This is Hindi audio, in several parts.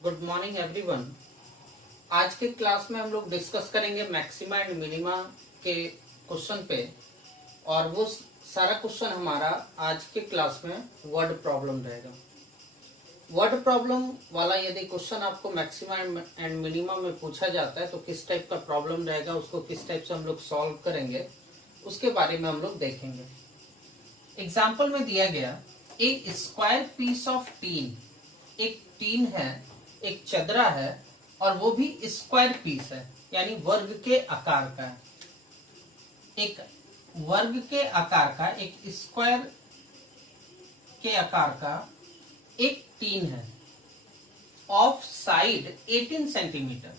Good morning everyone. आज के क्लास में हम लोग डिस्कस करेंगे मैक्सिमा एंड मिनिमा के क्वेश्चन पे। और वो सारा क्वेश्चन हमारा आज के क्लास में वर्ड प्रॉब्लम रहेगा। वर्ड प्रॉब्लम वाला यदि क्वेश्चन आपको मैक्सिमा एंड मिनिमा में पूछा जाता है तो किस टाइप का प्रॉब्लम रहेगा, उसको किस टाइप से हम लोग सॉल्व करेंगे, उसके बारे में हम लोग देखेंगे। एग्जाम्पल में दिया गया ए स्क्वायर पीस ऑफ टीन। एक टीन है, एक चदरा है और वो भी स्क्वायर पीस है, यानी वर्ग के आकार का है। एक वर्ग के आकार का, एक स्क्वायर के आकार का एक टीन है ऑफ साइड 18 सेंटीमीटर,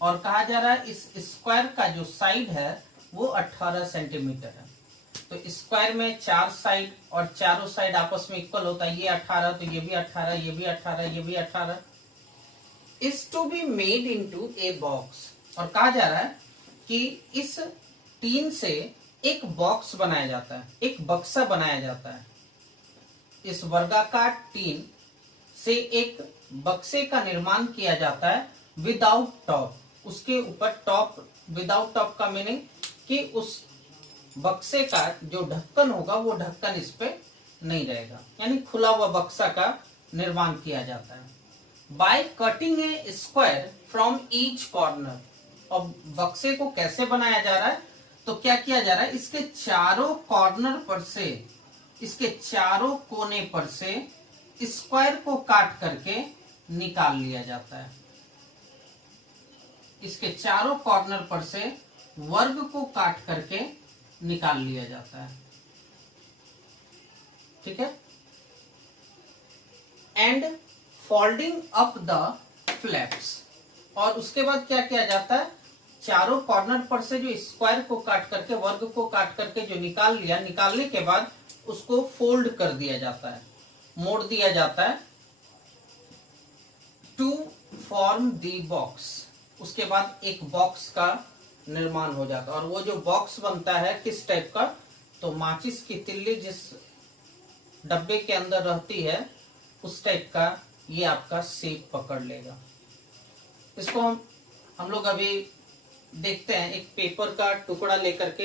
और कहा जा रहा है इस स्क्वायर का जो साइड है वो 18 सेंटीमीटर है। तो स्क्वायर में 4 साइड और चारों साइड आपस में इक्वल होता है। ये 18 तो ये भी 18, ये भी 18, ये भी 18 is to be made into a box. और कहा जा रहा है कि इस टीन से एक बॉक्स बनाया जाता है, एक बक्सा बनाया जाता है। इस वर्गाकार टीन से एक बक्से का निर्माण किया जाता है विदाउट टॉप। उसके ऊपर टॉप, विदाउट टॉप का मीनिंग कि उस बक्से का जो ढक्कन होगा वो ढक्कन इस पे नहीं रहेगा, यानी खुला हुआ बक्सा का निर्माण किया जाता है। By cutting A square from each corner. और बक्से को कैसे बनाया जा रहा है, तो क्या किया जा रहा है, इसके चारों कॉर्नर पर से, इसके चारों कोने पर से स्क्वायर को काट करके निकाल लिया जाता है। इसके चारों कॉर्नर पर से वर्ग को काट करके निकाल लिया जाता है। ठीक है। And folding up the flaps. और उसके बाद क्या किया जाता है, चारों कॉर्नर पर से जो स्क्वायर को काट करके, वर्ग को काट करके जो निकाल लिया, निकालने के बाद उसको फोल्ड कर दिया जाता है, मोड़ दिया जाता है टू फॉर्म द बॉक्स। उसके बाद एक बॉक्स का निर्माण हो जाता है। और वो जो बॉक्स बनता है किस टाइप का, तो माचिस की तिल्ली जिस डब्बे के अंदर रहती है उस टाइप का ये आपका शेप पकड़ लेगा। इसको हम लोग अभी देखते हैं, एक पेपर का टुकड़ा लेकर के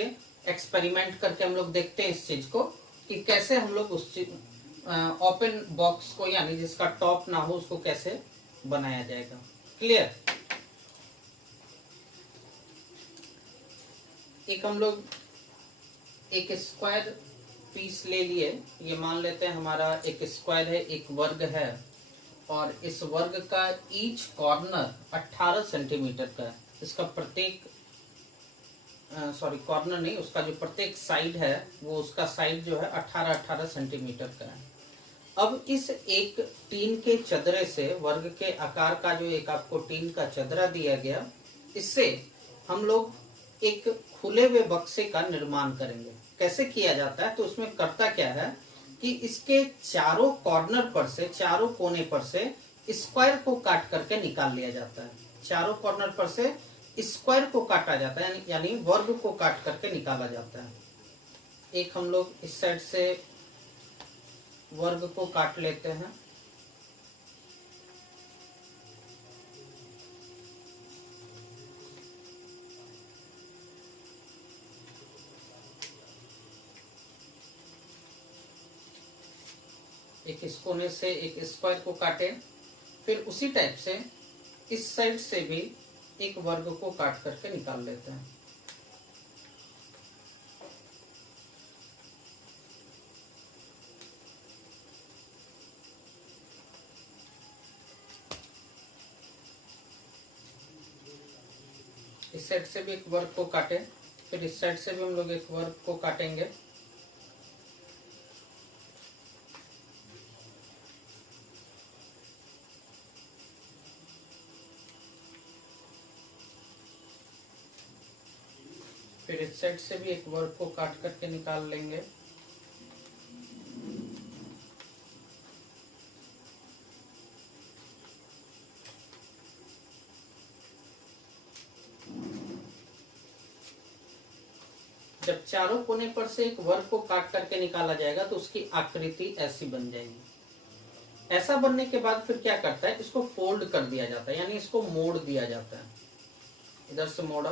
एक्सपेरिमेंट करके हम लोग देखते हैं इस चीज को कि कैसे हम लोग उस ओपन बॉक्स को, यानी जिसका टॉप ना हो, उसको कैसे बनाया जाएगा। क्लियर। एक हम लोग एक स्क्वायर पीस ले लिए। ये मान लेते हैं हमारा एक स्क्वायर है, एक वर्ग है, और इस वर्ग का ईच कॉर्नर 18 सेंटीमीटर का है। इसका प्रत्येक कॉर्नर नहीं, उसका जो प्रत्येक साइड है वो, उसका साइड जो है 18 सेंटीमीटर का है। अब इस एक टीन के चदरे से, वर्ग के आकार का जो एक आपको टीन का चदरा दिया गया, इससे हम लोग एक खुले हुए बक्से का निर्माण करेंगे। कैसे किया जाता है, तो उसमें करता क्या है कि इसके चारों कॉर्नर पर से, चारों कोने पर से स्क्वायर को काट करके निकाल लिया जाता है। चारों कॉर्नर पर से स्क्वायर को काटा जाता है, यानी वर्ग को काट करके निकाला जाता है। एक हम लोग इस साइड से वर्ग को काट लेते हैं। एक इस कोने से एक स्क्वायर को काटे, फिर उसी टाइप से इस साइड से भी एक वर्ग को काट करके निकाल लेते हैं। इस साइड से भी एक वर्ग को काटे, फिर इस साइड से भी हम लोग एक वर्ग को काटेंगे। फिर इस साइड से भी एक वर्ग को काट करके निकाल लेंगे। जब चारों कोने पर से एक वर्ग को काट करके निकाला जाएगा तो उसकी आकृति ऐसी बन जाएगी। ऐसा बनने के बाद फिर क्या करता है, इसको फोल्ड फोल्ड कर दिया जाता है, यानी इसको मोड़ दिया जाता है। इधर से मोड़ा,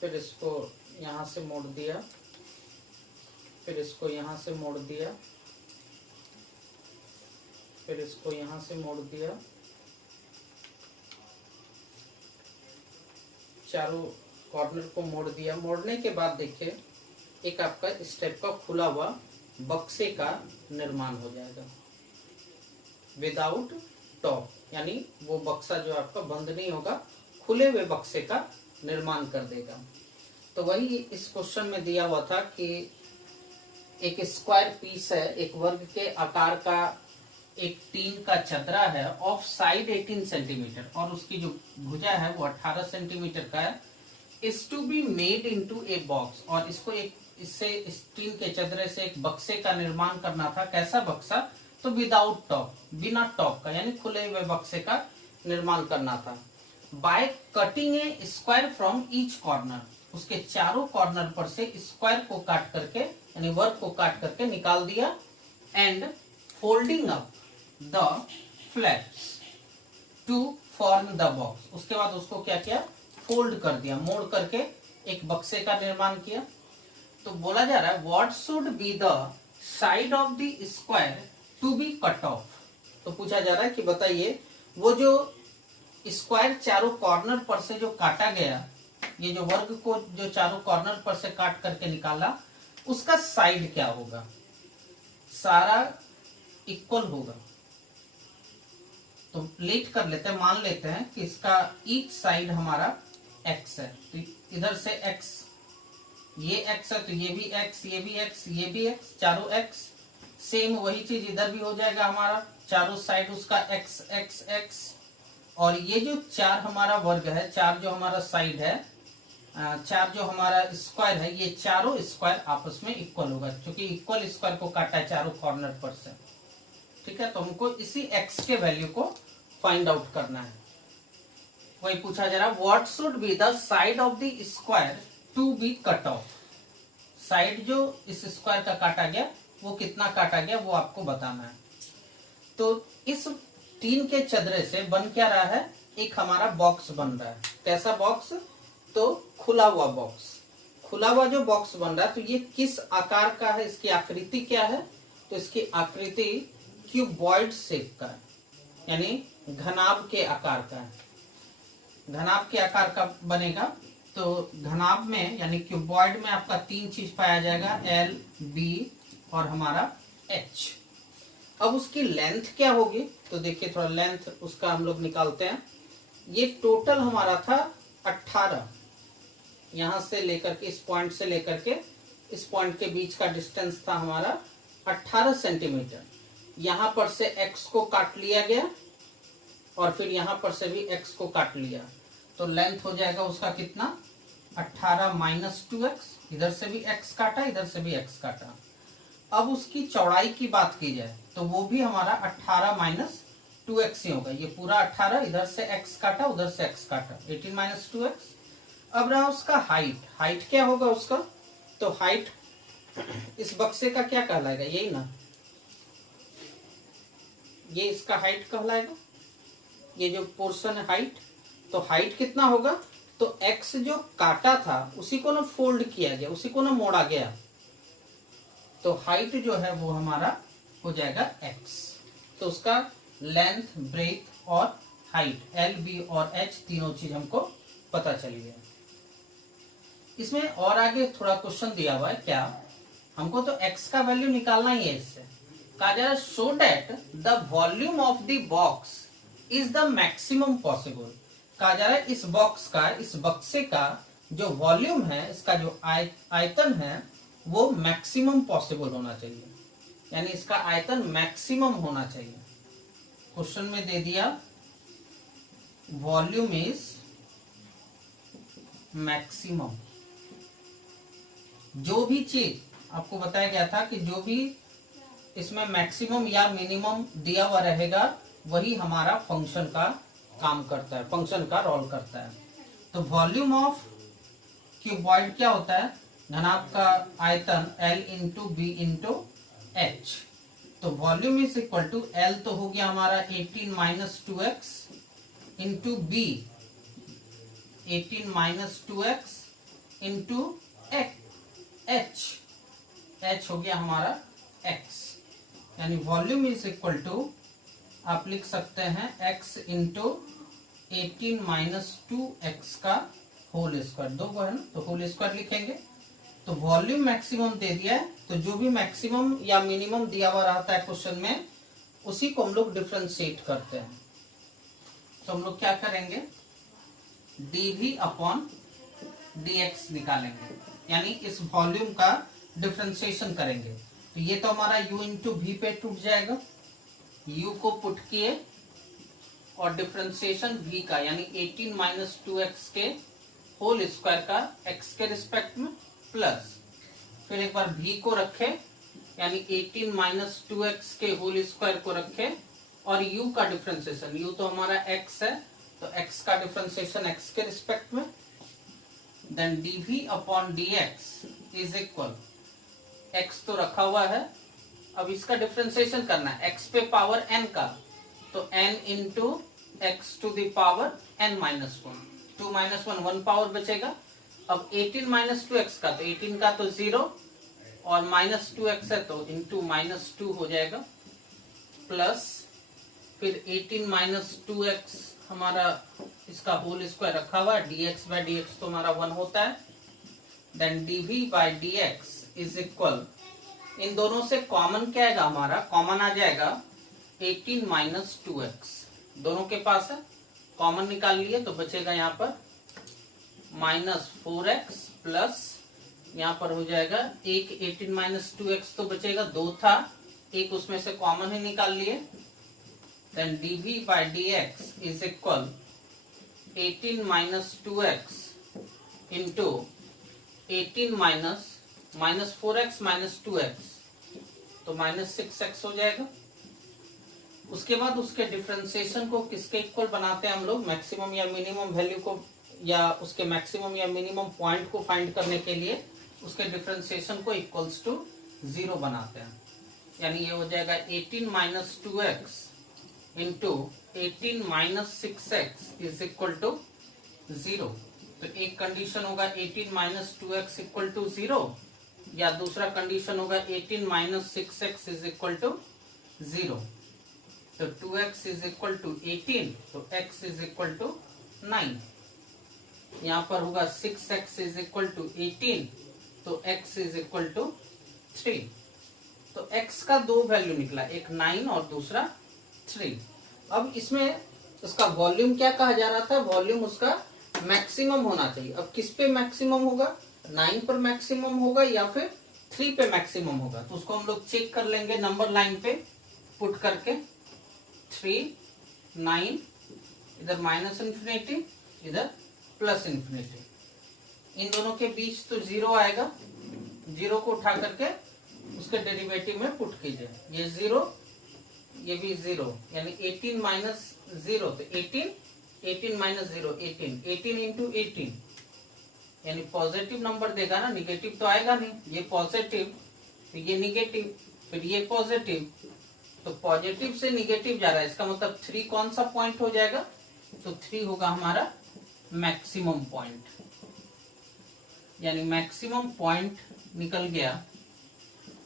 फिर इसको यहाँ से मोड़ दिया, फिर इसको यहाँ से मोड़ दिया, फिर इसको यहाँ से मोड़ दिया, चारों कॉर्नर को मोड़ दिया। मोड़ने के बाद देखिए एक आपका इस टाइप का खुला हुआ बक्से का निर्माण हो जाएगा विदाउट टॉप, यानी वो बक्सा जो आपका बंद नहीं होगा, खुले हुए बक्से का निर्माण कर देगा। तो वही इस क्वेश्चन में दिया हुआ था कि एक स्क्वायर पीस है, एक वर्ग के आकार का एक टीन का चदरा है ऑफ साइड 18 सेंटीमीटर, और उसकी जो भुजा है वो 18 सेंटीमीटर का है, is to be made into a box, और इसको एक इससे इस टीन के चदरे से एक बक्से का निर्माण करना था। कैसा बक्सा? तो विदाउट टॉप, बिना टॉप का, यानी खुले हुए बक्से का निर्माण करना था। By cutting A square from each corner, उसके चारों कॉर्नर पर से स्क्वायर को काट करके, यानी वर्ग को काट करके निकाल दिया। And folding up the flaps to form the box, उसके बाद उसको क्या किया? फोल्ड कर दिया, मोड़ करके एक बक्से का निर्माण किया। तो बोला जा रहा है what should be the side of the square to be cut off. तो पूछा जा रहा है कि बताइए वो जो स्क्वायर चारों कॉर्नर पर से जो काटा गया, ये जो वर्ग को जो चारों कॉर्नर पर से काट करके निकाला, उसका साइड क्या होगा? सारा इक्वल होगा। तो लेट कर लेते हैं, मान लेते हैं कि इसका ईच साइड हमारा x है, तो इधर से x, ये x है तो ये भी x, ये भी x, ये भी x, चारों x। सेम वही चीज इधर भी हो जाएगा हमारा, चारों साइड उसका x x x। और ये जो चार हमारा वर्ग है, चार जो हमारा साइड है, चार जो हमारा स्क्वायर है, ये चारों स्क्वायर आपस में इक्वल होगा, क्योंकि इक्वल स्क्वायर को काटा है चारों कॉर्नर पर से। ठीक है, तो हमको इसी x के वैल्यू को फाइंड आउट करना है। वही पूछा जा रहा है what should be the side of the square to be cut off. Side जो इस स्क्वायर का काटा गया वो कितना काटा गया वो आपको बताना है। तो इस टीन के चदरे से बन क्या रहा है? एक हमारा बॉक्स बन रहा है। कैसा बॉक्स? तो खुला हुआ बॉक्स। खुला हुआ जो बॉक्स बन रहा है, तो ये किस आकार का है? इसकी आकृति क्या है? तो इसकी आकृति क्यूबॉइड शेप का है, यानी घनाभ के आकार का है। घनाभ के आकार का बनेगा। तो घनाभ में यानी क्यूबॉइड में आपका तीन चीज पाया जाएगा, एल, बी और हमारा एच। अब उसकी लेंथ क्या होगी? तो देखिए थोड़ा लेंथ उसका हम लोग निकालते हैं। ये टोटल हमारा था 18, यहां से लेकर के इस पॉइंट से लेकर के इस पॉइंट के बीच का डिस्टेंस था हमारा 18 सेंटीमीटर। यहां पर से x को काट लिया गया और फिर यहां पर से भी x को काट लिया, तो लेंथ हो जाएगा उसका कितना? 18 माइनस 2x। इधर से भी x काटा, इधर से भी x काटा। अब उसकी चौड़ाई की बात की जाए तो वो भी हमारा 18 माइनस 2x ही होगा। ये पूरा 18, इधर से x काटा, उधर से x काटा, 18 माइनस 2x। अब रहा उसका हाइट। हाइट क्या होगा उसका? तो हाइट इस बक्से का क्या कहलाएगा? यही ना, ये इसका हाइट कहलाएगा, ये जो पोर्शन है हाइट। तो हाइट कितना होगा? तो x जो काटा था उसी को ना फोल्ड किया गया, उसी को ना मोड़ा गया, तो हाइट जो है वो हमारा हो जाएगा x। तो उसका लेंथ, ब्रेथ और हाइट, एल, बी और एच तीनों चीज हमको पता चली है। इसमें और आगे थोड़ा क्वेश्चन दिया हुआ है, क्या हमको तो x का वैल्यू निकालना ही है। इससे कहा जा रहा है so that the volume of the box is the maximum possible. कहा जा रहा है इस बॉक्स का, इस बक्से का जो वॉल्यूम है, इसका जो आयतन है वो मैक्सिमम पॉसिबल होना चाहिए, यानी इसका आयतन मैक्सिमम होना चाहिए। क्वेश्चन में दे दिया वॉल्यूम इज मैक्सिमम। जो भी चीज आपको बताया गया था कि जो भी इसमें मैक्सिमम या मिनिमम दिया हुआ रहेगा वही हमारा फंक्शन का काम करता है, फंक्शन का रोल करता है। तो वॉल्यूम ऑफ क्यूबॉइड क्या होता है? घनाभ का आयतन L into B into H. तो volume is equal to L तो हो गया हमारा 18 minus 2x into B 18 minus 2x into H हो गया हमारा x, यानी वॉल्यूम इज इक्वल टू आप लिख सकते हैं x इंटू 18 माइनस 2x का होल स्क्वायर, दो को है ना तो होल स्क्वायर लिखेंगे। तो वॉल्यूम मैक्सिमम दे दिया है, तो जो भी मैक्सिमम या मिनिमम दिया हुआ रहता है क्वेश्चन में उसी को हम लोग डिफरेंशिएट करते हैं। तो हम लोग क्या करेंगे, dv अपॉन dx निकालेंगे, यानी इस वॉल्यूम का डिफरेंशिएशन करेंगे। तो ये तो हमारा u इंटू वी पे टूट जाएगा, u को पुट किए और डिफरेंशिएशन v का यानी 18 माइनस 2x के होल स्क्वायर का x के रिस्पेक्ट में प्लस फिर एक बार v को रखे यानी 18 माइनस 2x के होल स्क्वायर को रखे और u का डिफरेंशिएशन, u तो हमारा x है तो x का डिफरेंशिएशन x के रिस्पेक्ट में, then dv upon dx is equal, x तो रखा हुआ है, अब इसका डिफरेंशिएशन करना है x पे पावर n का, तो n into x to the power n minus 1, 2 minus 1 1 power बचेगा। अब 18 माइनस 2x का, तो 18 का तो 0 और माइनस 2x है तो इंटू माइनस 2 हो जाएगा, प्लस फिर 18 माइनस 2x हमारा इसका होल स्क्वायर रखा हुआ है, dx बाय dx तो हमारा 1 होता है, then dv by dx is equal, इन दोनों से कॉमन क्या आएगा हमारा, कॉमन आ जाएगा 18 माइनस 2x, दोनों के पास है, कॉमन निकाल लिए तो बचेगा यहाँ पर माइनस 4x प्लस यहाँ पर हो जाएगा एक 18 माइनस 2x तो बचेगा, 2 था, एक उसमें से कॉमन ही निकाल लिए, then dv by dx is equal 18 minus 2x into 18 minus 4x minus 2x तो माइनस 6x हो जाएगा। उसके बाद उसके डिफरेंशिएशन को किसके इक्वल बनाते हैं हम लोग, मैक्सिमम या मिनिमम वैल्यू को या उसके मैक्सिमम या मिनिमम पॉइंट को फाइंड करने के लिए उसके डिफरेंशिएशन को इक्वल्स टू 0 बनाते हैं, यानी ये हो जाएगा 18 minus 2x into 18 minus 6x is equal to 0। तो एक कंडीशन होगा 18 माइनस 2x इक्वल टू 0 या दूसरा कंडीशन होगा 18 minus 6x is equal to 0। तो 2x इज इक्वल टू 18 तो x इज इक्वल टू 9, यहाँ पर होगा 6x इज इक्वल टू 18 तो x इज इक्वल टू 3। तो x का दो वैल्यू निकला, एक 9 और दूसरा 3। अब इसमें उसका वॉल्यूम क्या कहा जा रहा था, वॉल्यूम उसका मैक्सिमम होना चाहिए। अब किस पे मैक्सिमम होगा, 9 पर मैक्सिमम होगा या फिर 3 पे मैक्सिमम होगा, तो उसको हम लोग चेक कर लेंगे नंबर लाइन पे पुट करके, 3 9 इधर माइनस इंफिनिटी इधर प्लस इंफिनिटी, इन दोनों के बीच तो 0 आएगा, 0 को उठा करके उसके डेरिवेटिव में पुट कीजिए, ये 0 ये भी 0 यानी 18 माइनस 0 तो 18 माइनस 0 18 इंटू 18 यानी पॉजिटिव नंबर देगा ना, निगेटिव तो आएगा नहीं, ये पॉजिटिव तो ये निगेटिव फिर ये पॉजिटिव, तो पॉजिटिव से निगेटिव जा रहा है, इसका मतलब 3 कौन सा पॉइंट हो जाएगा, तो 3 होगा हमारा मैक्सिमम पॉइंट, यानी मैक्सिमम पॉइंट निकल गया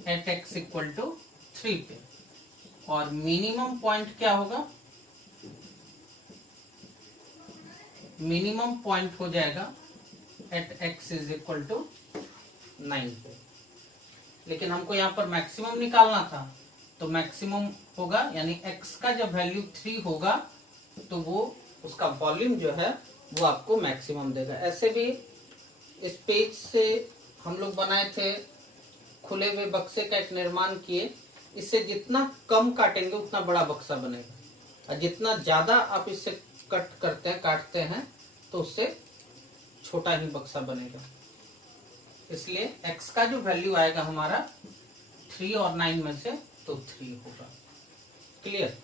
एट x इक्वल टू 3 पे, और मिनिमम पॉइंट क्या होगा, मिनिमम पॉइंट हो जाएगा at x is equal to 9 पे, लेकिन हमको यहाँ पर मैक्सिमम निकालना था, तो मैक्सिमम होगा यानी x का जब वैल्यू 3 होगा तो वो उसका वॉल्यूम जो है वो आपको मैक्सिमम देगा। ऐसे भी इस पेज से हम लोग बनाए थे, खुले हुए बक्से का एक निर्माण किए, इससे जितना कम काटेंगे उतना बड़ा बक्सा बनेगा, और जितना ज्यादा आप इससे कट करते हैं काटते हैं तो उससे छोटा ही बक्सा बनेगा। इसलिए x का जो वैल्यू आएगा हमारा 3 और 9 में से तो 3 होगा। क्लियर।